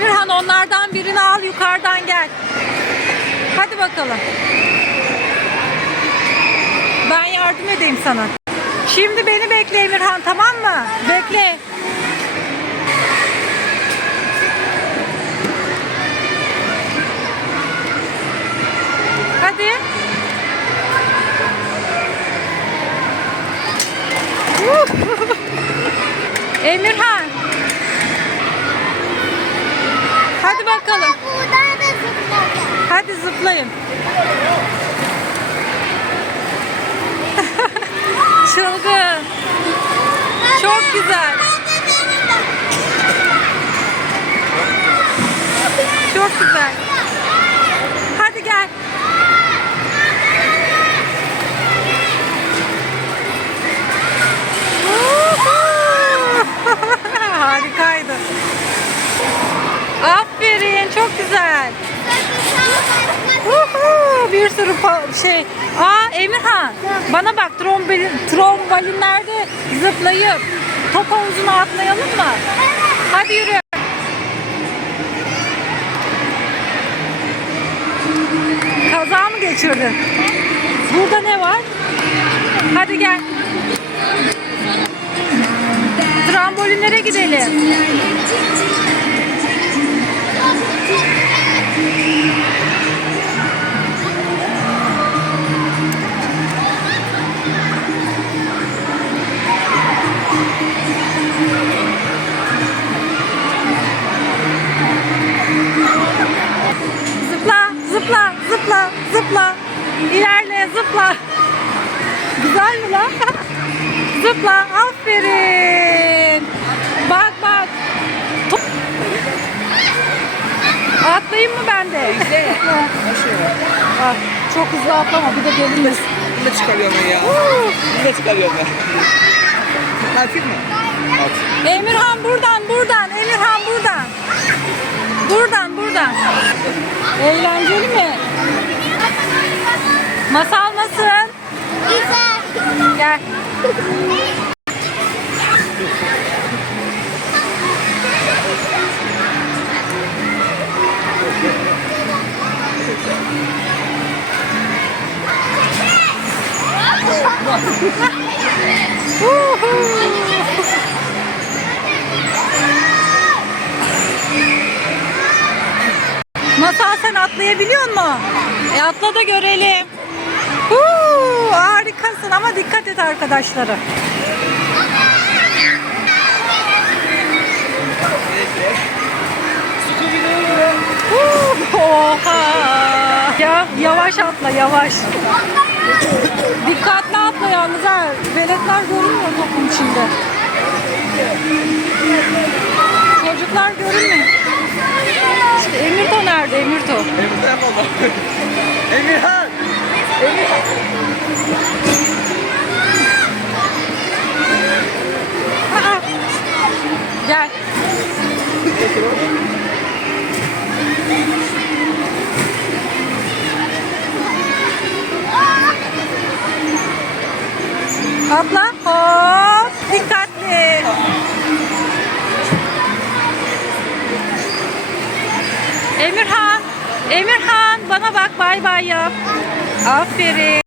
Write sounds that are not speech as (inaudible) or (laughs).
Emirhan onlardan birini al yukarıdan gel. Hadi bakalım. Ben yardım edeyim sana. Şimdi beni bekle Emirhan tamam mı? Bekle. Hadi. (laughs) Emirhan. Hadi bakalım. Buradan da zıplayacağım. Hadi zıplayın. (laughs) Çılgın. Çok güzel. Çok güzel. Hadi gel. Harikaydı. Aferin, çok güzel. Uhu, bir sürü şey. Aa Emirhan, bana bak trombolin, trombolinlerde zıplayıp top havuzuna atlayalım mı? Hadi yürü. Kaza mı geçirdin? Burada ne var? Hadi gel. Trambolinlere gidelim. Zıpla. İlerle, zıpla. Güzel mi lan? (laughs) zıpla, aferin. Bak bak. Atlayayım mı ben de? Ah, çok hızlı atlama, bir de gelinir. Bunu da çıkarıyorum ya. Bunu da çıkarıyorum ben. Yapayım mı? At. Emirhan buradan, buradan. Emirhan buradan. Buradan, buradan. Eğlenceli mi? Masal nasıl? Güzel. Gel. Masal sen atlayabiliyor musun? E atla da görelim. Harikasın ama dikkat et arkadaşları. Huu, Oha! Ya yavaş atla yavaş. Dikkatli atla yalnız ha. Veletler görünmüyor topun içinde. Çocuklar görünmüyor. İşte Emirto nerede Emirto? Emirhan yapalım. Emirhan! Atla. Hop. Dikkatli. Emirhan. Emirhan bana bak bay bay yap. Aferin.